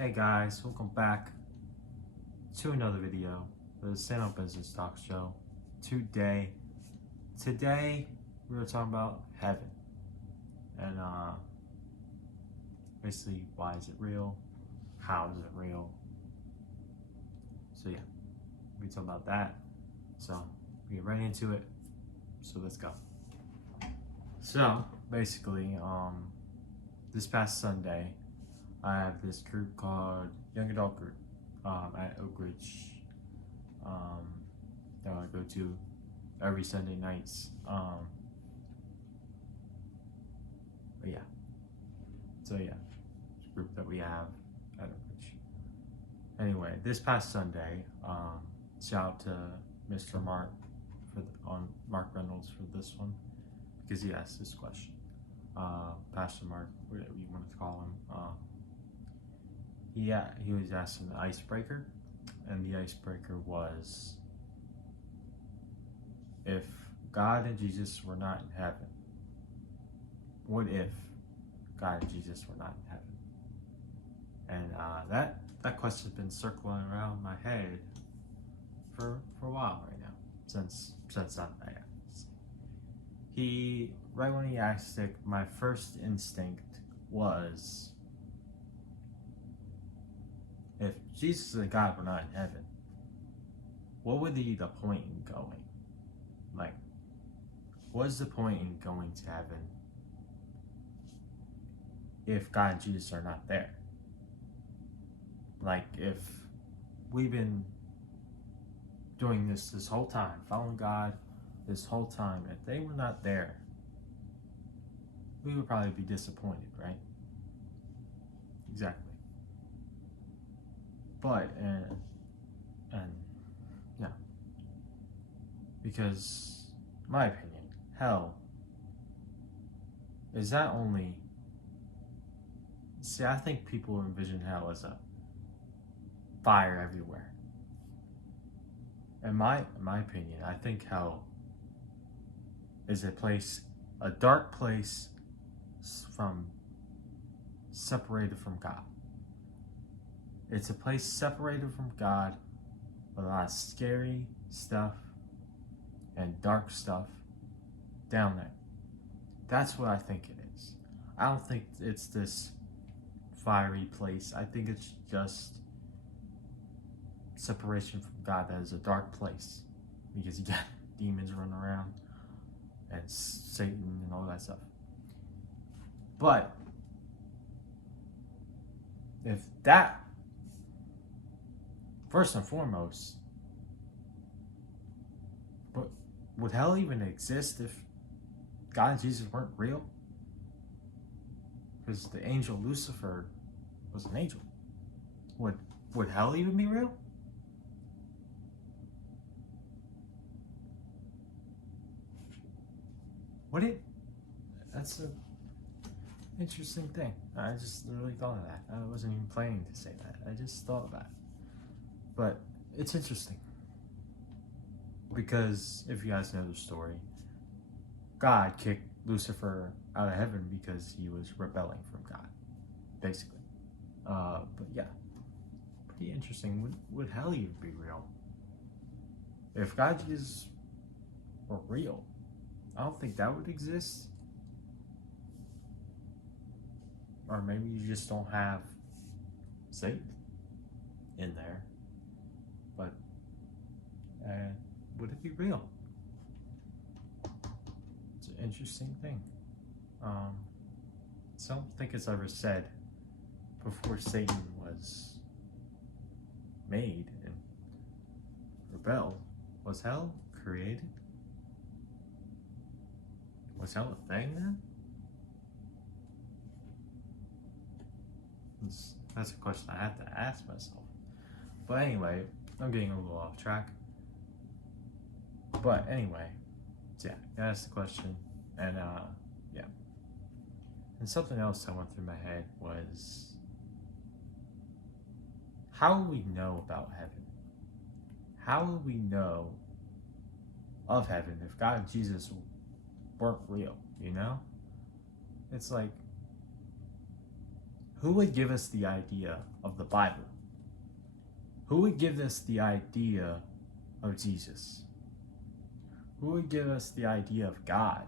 Hey guys, welcome back to another video, the Stand Up Business Talk Show. Today we're talking about heaven and basically why is it real, how is it real. So yeah, we talk about that. So we get right into it. So let's go. So basically, this past Sunday, I have this group called Young Adult Group at Oak Ridge that I go to every Sunday nights. But yeah, so yeah, it's a group that we have at Oak Ridge. Anyway, this past Sunday, shout out to Mr. Mark on Mark Reynolds for this one because he asked this question. Pastor Mark, whatever you want to call him. He was asking the icebreaker, and the icebreaker was, if God and Jesus were not in heaven, what if God and Jesus were not in heaven? And that question's been circling around my head for a while right now, since I asked. Right when he asked it, my first instinct was, if Jesus and God were not in heaven, what would be the point in going? Like, what's the point in going to heaven if God and Jesus are not there? Like, if we've been doing this whole time, following God this whole time, if they were not there, we would probably be disappointed, right? Exactly. But and yeah, because my opinion, hell is that only. See, I think people envision hell as a fire everywhere. In my opinion, I think hell is a dark place, separated from God. It's a place separated from God with a lot of scary stuff and dark stuff down there. That's what I think it is. I don't think it's this fiery place. I think it's just separation from God. That is a dark place because you got demons running around and Satan and all that stuff. But if that, first and foremost, but would hell even exist if God and Jesus weren't real? Because the angel Lucifer was an angel. Would hell even be real? Would it? That's an interesting thing. I just literally thought of that. I wasn't even planning to say that. I just thought of that. But it's interesting. Because if you guys know the story, God kicked Lucifer out of heaven because he was rebelling from God, basically. But yeah, pretty interesting. Would hell even be real? If God Jesus were real, I don't think that would exist. Or maybe you just don't have Satan in there. But would it be real? It's an interesting thing. I don't think it's ever said before Satan was made and rebelled. Was hell created? Was hell a thing then? That's a question I have to ask myself. But anyway, I'm getting a little off track. But anyway, so yeah, that's the question. And yeah. And something else that went through my head was, how will we know about heaven? How will we know of heaven if God and Jesus weren't real, you know? It's like, who would give us the idea of the Bible? Who would give us the idea of Jesus? Who would give us the idea of God?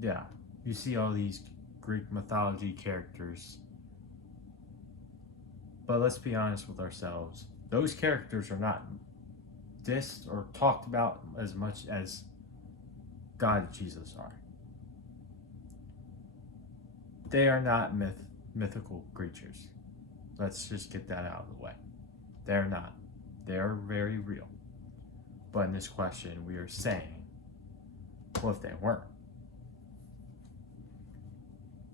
Yeah, you see all these Greek mythology characters. But let's be honest with ourselves. Those characters are not dissed or talked about as much as God and Jesus are. They are not mythical creatures. Let's just get that out of the way. They're not. They're very real. But in this question, we are saying, what if they weren't?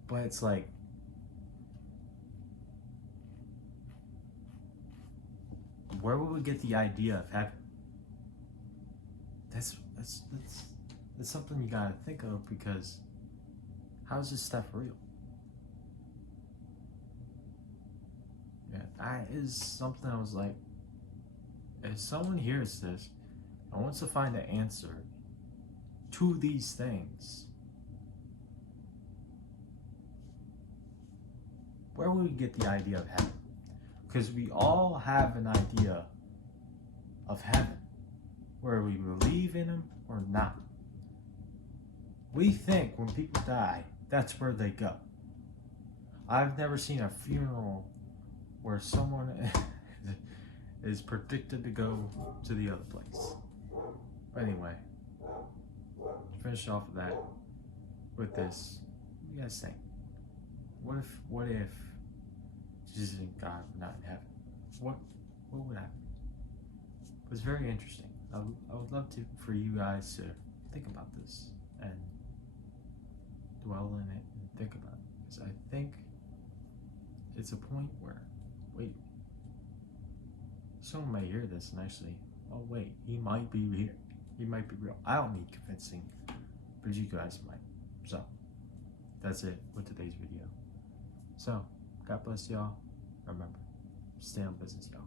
But it's like, where would we get the idea of heaven? That's something you gotta think of, because how is this stuff real? Yeah, that is something I was like, if someone hears this and wants to find an answer to these things, where would we get the idea of heaven? Because we all have an idea of heaven, whether we believe in him or not. We think when people die, that's where they go. I've never seen a funeral where someone is predicted to go to the other place. But anyway, to finish off with that, with this, what do you guys think? What if Jesus and God were not in heaven? What would happen? It was very interesting. I would love for you guys to think about this and dwell in it and think about it, because I think it's a point where, wait, someone might hear this and actually, oh wait, he might be here. He might be real. I don't need convincing, but you guys might. So that's it with today's video. So God bless y'all. Remember, stay on business, y'all.